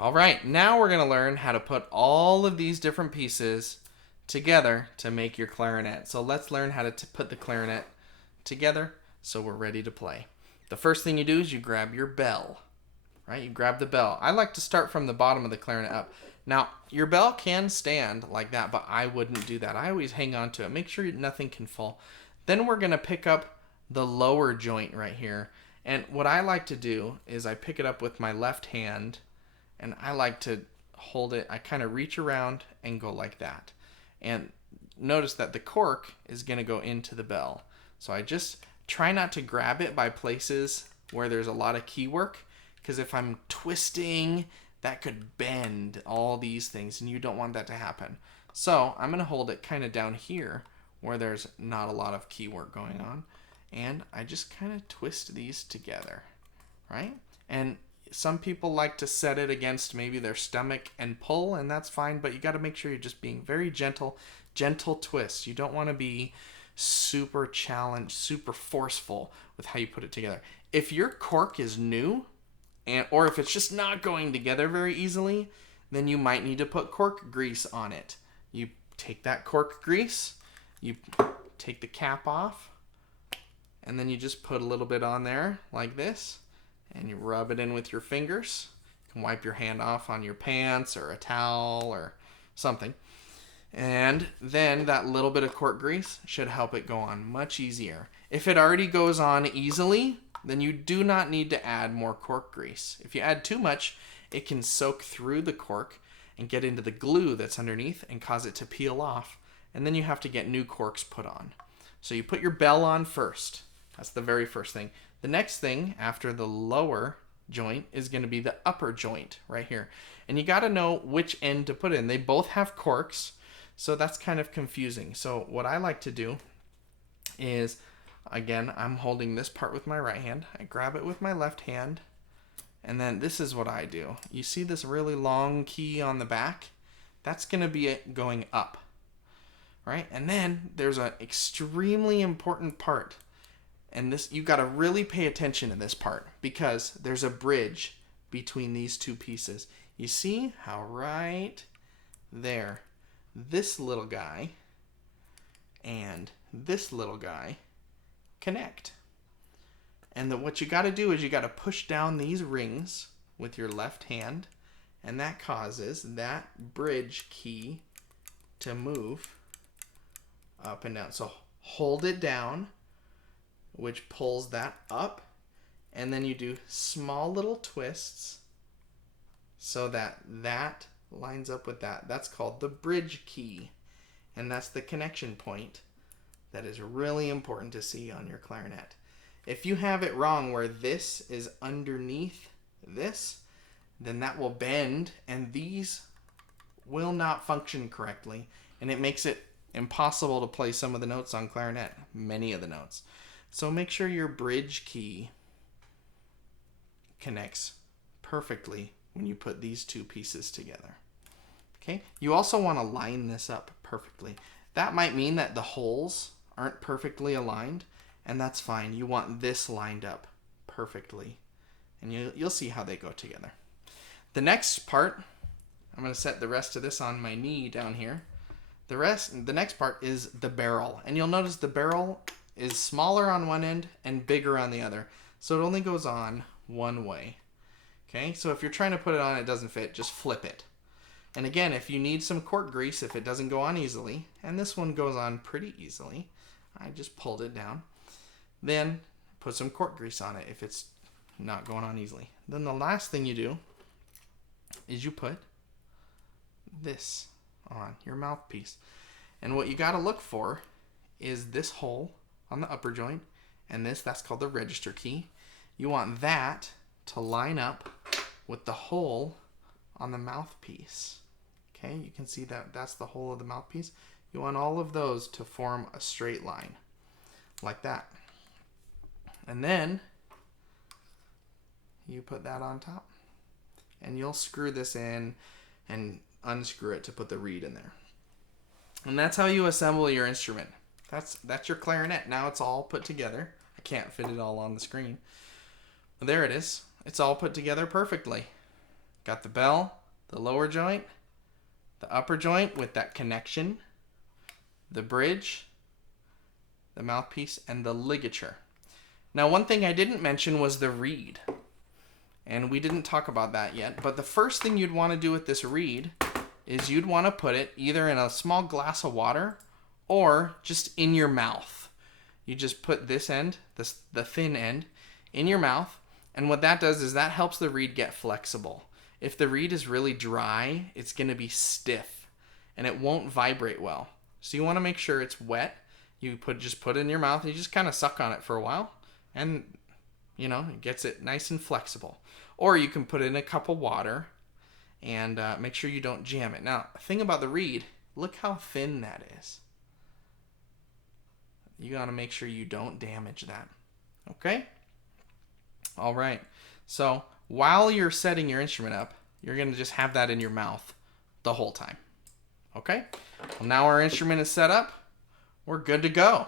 All right, now we're going to learn how to put all of these different pieces together to make your clarinet. So let's learn how to put the clarinet together so we're ready to play. The first thing you do is you grab your bell, right? You grab the bell. I like to start from the bottom of the clarinet up. Now, your bell can stand like that, but I wouldn't do that. I always hang on to it. Make sure nothing can fall. Then we're going to pick up the lower joint right here. And what I like to do is I pick it up with my left hand, and I like to hold it. I kind of reach around and go like that. And notice that the cork is going to go into the bell. So I just try not to grab it by places where there's a lot of key work, because if I'm twisting, that could bend all these things, and you don't want that to happen. So I'm going to hold it kind of down here where there's not a lot of key work going on, and I just kind of twist these together, right? And some people like to set it against maybe their stomach and pull, and that's fine, but you got to make sure you're just being very gentle twists. You don't want to be super challenged, super forceful with how you put it together. If your cork is new, or if it's just not going together very easily, then you might need to put cork grease on it. You take that cork grease, you take the cap off, and then you just put a little bit on there like this, and you rub it in with your fingers. You can wipe your hand off on your pants or a towel or something. And then that little bit of cork grease should help it go on much easier. If it already goes on easily, then you do not need to add more cork grease. If you add too much, it can soak through the cork and get into the glue that's underneath and cause it to peel off. And then you have to get new corks put on. So you put your bell on first. That's the very first thing. The next thing after the lower joint is going to be the upper joint right here. And you got to know which end to put in. They both have corks, so that's kind of confusing. So what I like to do is, again, I'm holding this part with my right hand. I grab it with my left hand, and then this is what I do. You see this really long key on the back? That's going to be it going up, right? And then there's an extremely important part. And this, you got to really pay attention to this part, because there's a bridge between these two pieces. You see how right there, this little guy and this little guy connect. And what you got to do is you got to push down these rings with your left hand, and that causes that bridge key to move up and down. So hold it down, which pulls that up, and then you do small little twists so that that lines up with that. That's called the bridge key, and that's the connection point that is really important to see on your clarinet. If you have it wrong where this is underneath this, then that will bend, and these will not function correctly, and it makes it impossible to play some of the notes on clarinet, many of the notes. So make sure your bridge key connects perfectly when you put these two pieces together. Okay? You also want to line this up perfectly. That might mean that the holes aren't perfectly aligned, and that's fine. You want this lined up perfectly, and you'll see how they go together. The next part, I'm going to set the rest of this on my knee down here. The next part is the barrel, and you'll notice the barrel is smaller on one end and bigger on the other. So it only goes on one way. Okay, so if you're trying to put it on, it doesn't fit, just flip it. And again, if you need some cork grease, if it doesn't go on easily, and this one goes on pretty easily, I just pulled it down, then put some cork grease on it if it's not going on easily. Then the last thing you do is you put this on your mouthpiece. And what you got to look for is this hole on the upper joint, and that's called the register key. You want that to line up with the hole on the mouthpiece. Okay, you can see that that's the hole of the mouthpiece. You want all of those to form a straight line, like that. And then you put that on top, and you'll screw this in and unscrew it to put the reed in there. And that's how you assemble your instrument. That's your clarinet. Now it's all put together. I can't fit it all on the screen. But there it is. It's all put together perfectly. Got the bell, the lower joint, the upper joint with that connection, the bridge, the mouthpiece, and the ligature. Now, one thing I didn't mention was the reed. And we didn't talk about that yet. But the first thing you'd want to do with this reed is you'd want to put it either in a small glass of water or just in your mouth. You just put this end, the thin end, in your mouth. And what that does is that helps the reed get flexible. If the reed is really dry, it's going to be stiff and it won't vibrate well. So you want to make sure it's wet. You just put it in your mouth and you just kind of suck on it for a while. And, it gets it nice and flexible. Or you can put it in a cup of water and make sure you don't jam it. Now, the thing about the reed, look how thin that is. You got to make sure you don't damage that. Okay? All right. So while you're setting your instrument up, you're going to just have that in your mouth the whole time. Okay? Well, now our instrument is set up. We're good to go.